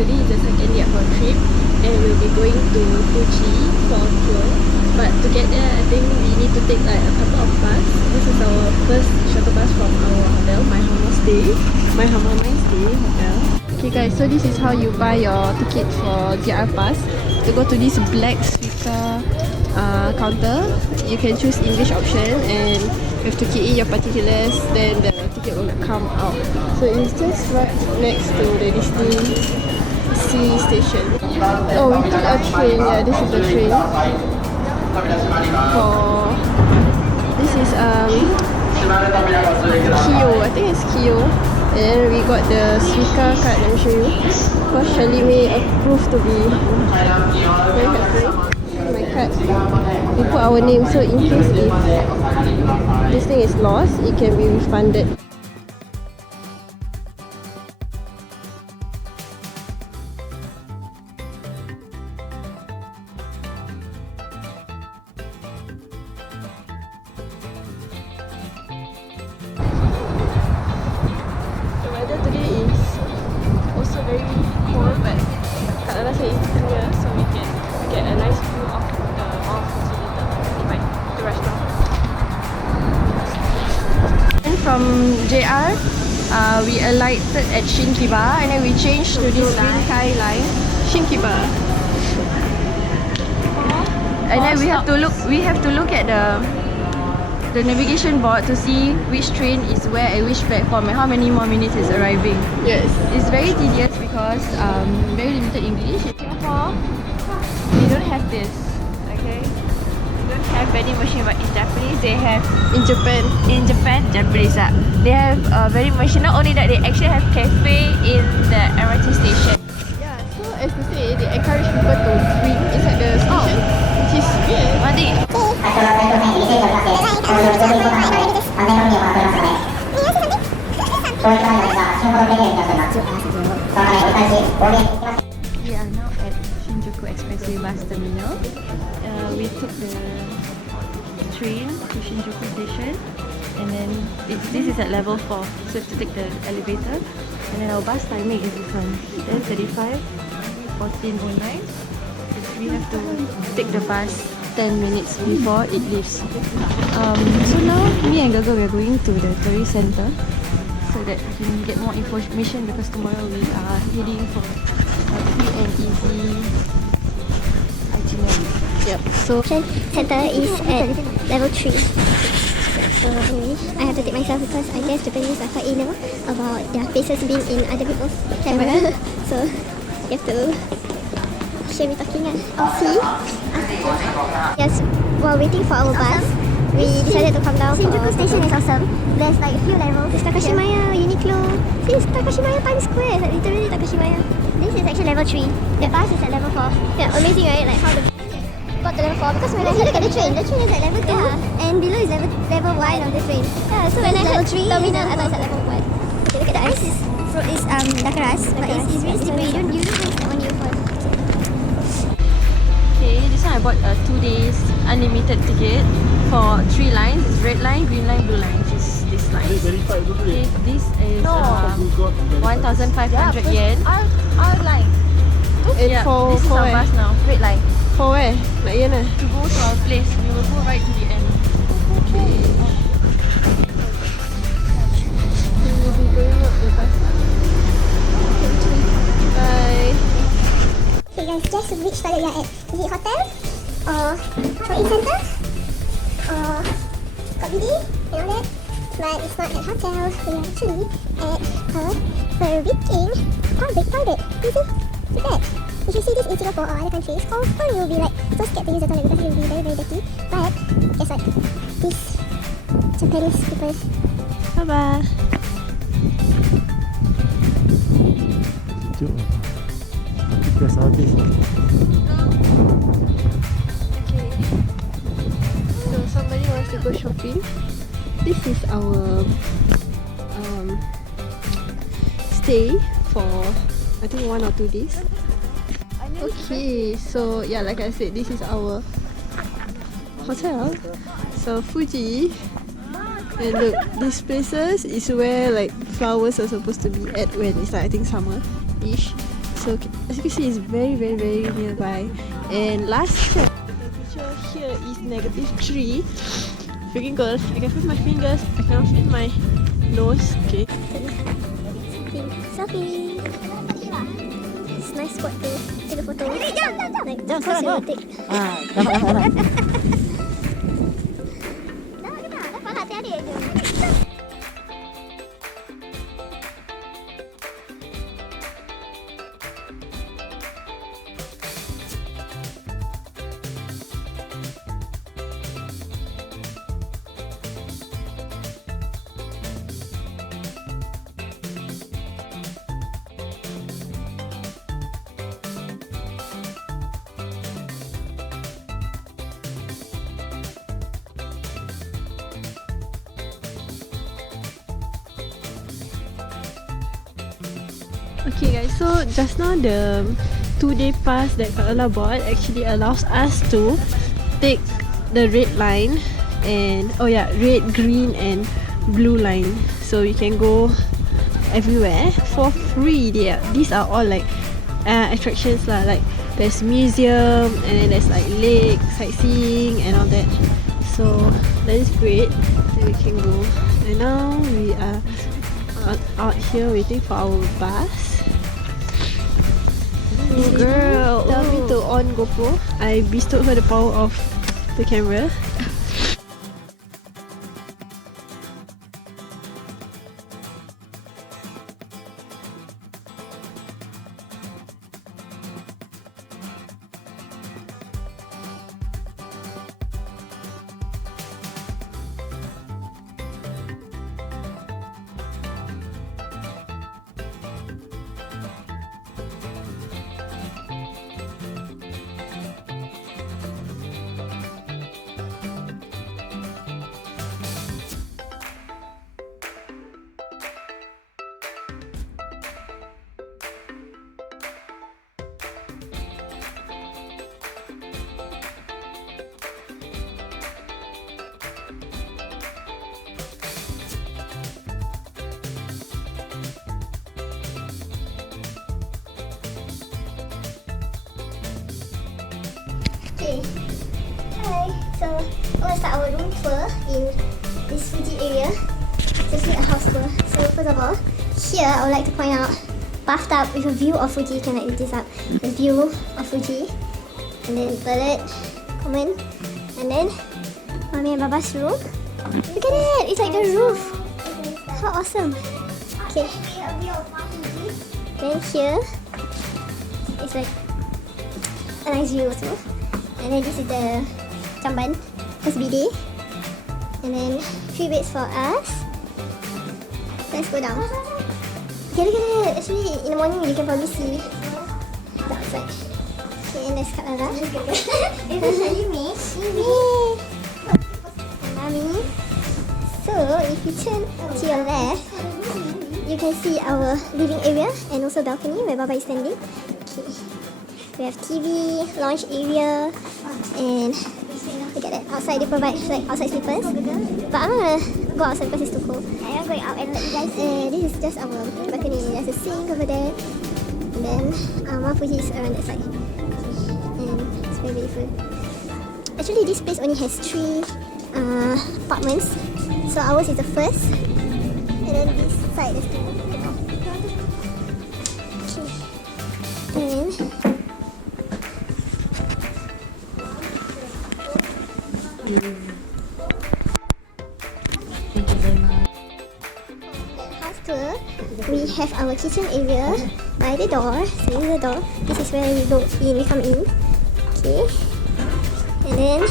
today is the second day of our trip, and we'll be going to Fuji for a tour. But to get there, I think we need to take like a couple of bus. This is our first shuttle bus from our hotel, My Humble Stay hotel. Okay guys, so this is how you buy your ticket for GR Pass. To go to this black speaker counter, you can choose English option and you have to key in your particulars, then the ticket will come out. So it's just right next to the Disney Sea station. Oh, we took a train. Yeah, this is the train. This is Kyo. I think it's Kyo. And then we got the Suica card. Let me show you. Because Shirley May approved to be very helpful. My card. We put our name, so in case if this thing is lost, it can be refunded. Very cold, but kat dalam saya is clear, so we can get a nice view of the Fuji the restaurant. And from JR, we alighted at Shinkiba, and then we changed to this Rinkai line, Shinkiba. And then we have to look at the navigation board to see which train is where at which platform and how many more minutes is arriving. Yes. It's very tedious because very limited English. In Singapore, we don't have this. Okay? We don't have vending machine, but in Japanese they have. In Japan, Japanese they have vending machine. Not only that, they actually have cafe in the MRT station. Yeah, so as to say, they encourage people to drink inside the station, which is weird. Mati. We are now at Shinjuku Expressway bus terminal. We took the train to Shinjuku station, and then this is at level 4, so we have to take the elevator. And then our bus timing is from 10:35, 14:09. We have to take the bus 10 minutes before it leaves. So now me and Gaga we are going to the tourist center so that we can get more information, because tomorrow we are heading for a free and easy itinerary. Yep. So center is at level 3. So I have to take myself because I guess Japanese are quite anal about their faces being in other people's camera. So you have to share me talking see. Yes, while waiting for our bus, we decided to come down. Shinjuku station is awesome. There's like a few levels. It's Takashimaya, Uniqlo. See, it's Takashimaya Times Square. It's like literally Takashimaya. This is actually level 3. The bus is at level 4. Yeah, amazing, right? Like how the got to level 4, because when I look at the train is at level 2, and below is level 1 of the train. Yeah, so when I level 3 terminal, I thought it's at level 1. Okay, look at the ice. Fruit is Dakaras, but it's really slippery. You don't waste that on your phone. okay, this one I bought a 2 days unlimited ticket for 3 lines. It's red line, green line, blue line, which is this line. Okay, this is 1,500 yen. Our line. Yeah, this is our bus now. Red line. For where? Nak yen lah. To go to our place, we will go right to the end. Okay. We will be going up the bus. Bye. Okay guys, guess which toilet we are at. Is it hotel? Or shopping center? Or KBD and all that? But it's not at hotel. We are actually at a freaking public toilet. You see? Look at that. If you see this in Singapore or other countries, confirm you'll be like so scared to use the toilet because it will be very, very dirty. But guess what? These Japanese people. Bye-bye. Because habis. Okay. So somebody wants to go shopping. This is our stay for I think 1 or 2 days. Okay, so yeah, like I said, this is our hotel. So Fuji, and look, these places is where like flowers are supposed to be at when it's like I think summer-ish. So as you can see, it's very nearby. And last check, the temperature here is -3. Freaking cold. I can feel my fingers. I cannot feel my nose. Okay. Selfie. It's nice spot to take a photo. Like, of course you will take. Dapat. Dapat lah, hati-hati je. Okay guys, so just now the 2-day pass that Kak Ella bought actually allows us to take the red line and red, green and blue line. So you can go everywhere for free. These are all like attractions lah. Like there's museum and then there's like lake, sightseeing and all that. So that is great that we can go. And now we are out here waiting for our bus. Girl, tell me to on GoPro. I bestowed her the power of the camera. Okay. Hi. So, we're going to start our room tour in this Fuji area. It's actually a house tour. So, first of all, here I would like to point out bathtub with a view of Fuji. You can like lift this up. The view of Fuji. And then toilet, common. And then, Mommy and Baba's room. Look at it! It's like the roof. How awesome. Okay. Then here, it's like a nice view also. And then this is the jamban, first bidet. And then 3 beds for us. Let's go down. Okay, look at it. Actually, in the morning you can probably see the outside. Okay, and there's Kak Lara. Mommy. So, if you turn to your left, you can see our living area and also balcony where Baba is standing. Okay. We have TV, lounge area, and look at that. Outside they provide like outside slippers. But I'm not gonna go outside because it's too cold. I am going out and let you guys see. This is just our balcony. There's a sink over there. And then Mount Fuji is around that side. And it's very beautiful. Actually this place only has 3 apartments. So ours is the first. And then this side is 2. Okay. And house tour, we have our kitchen area by the door. So this is the door. This is where we go in, we come in. Okay. And then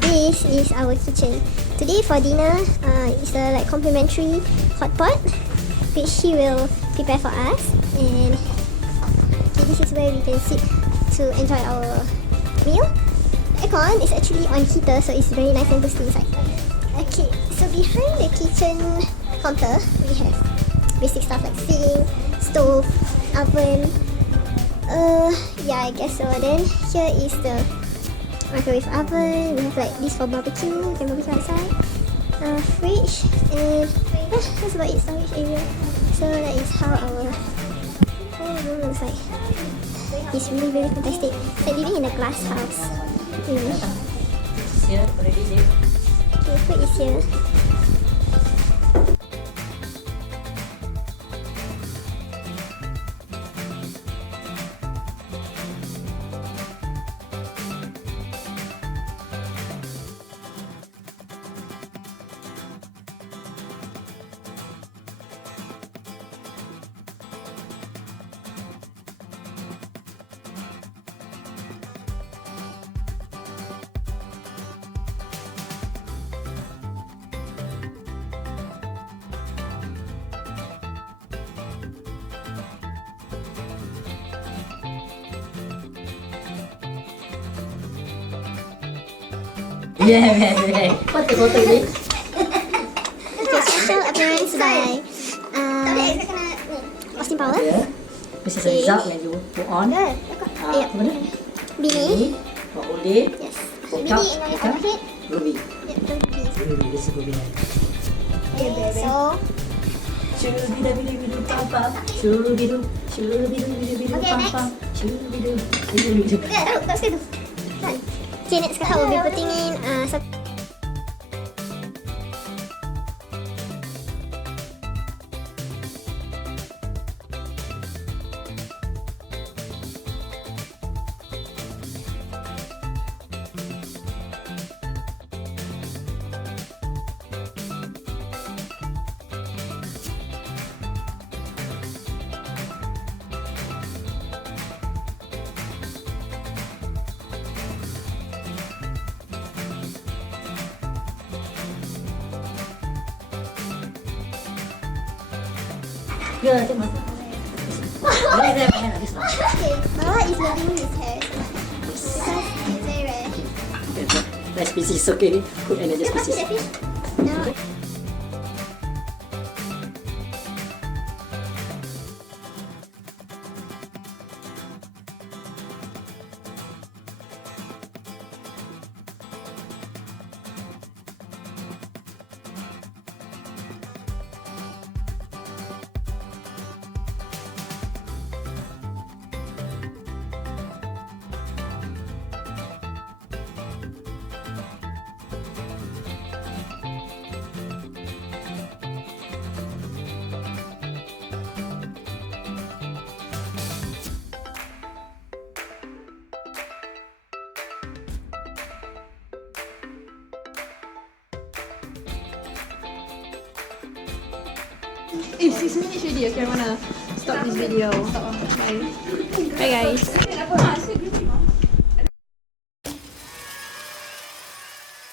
this is our kitchen. Today for dinner, it's a like complimentary hotpot which he will prepare for us. And okay, this is where we can sit to enjoy our meal. The aircon is actually on heater, so it's very nice and toasty inside. Okay, so behind the kitchen counter, we have basic stuff like sink, stove, oven. Yeah, I guess so. Then here is the microwave oven. We have like this for barbecue. You can barbecue outside. Fridge, and that's about it. Storage area. So that is how our whole room looks was like, it's really, really fantastic. It's like living in a glass house. Really. Here already live. Okay, food is here. Yeah. What the photo is? Okay, special appearance by Austin Power. Yeah. This is the result when you put on. Yeah. Apa ni? Bini. For all day. Yes. For Bini cup. in your head. Ruby. Yeah, don't be. Ruby. This is Ruby. Okay, so Shubidu pam pam. Shubidu. Okay, Pam next. pam. Shubidu. tak sekali tu. Kan? Okay, next kakak will be putting in some Yeah, macam mana? There. This one. Okay, Bala is loving his hair so much because it's very rare. Nice pieces, okay. Good energy Yeah, pass me pieces. that fish. No. It's 6 minutes already. Okay, I wanna stop this video. Bye. Bye guys.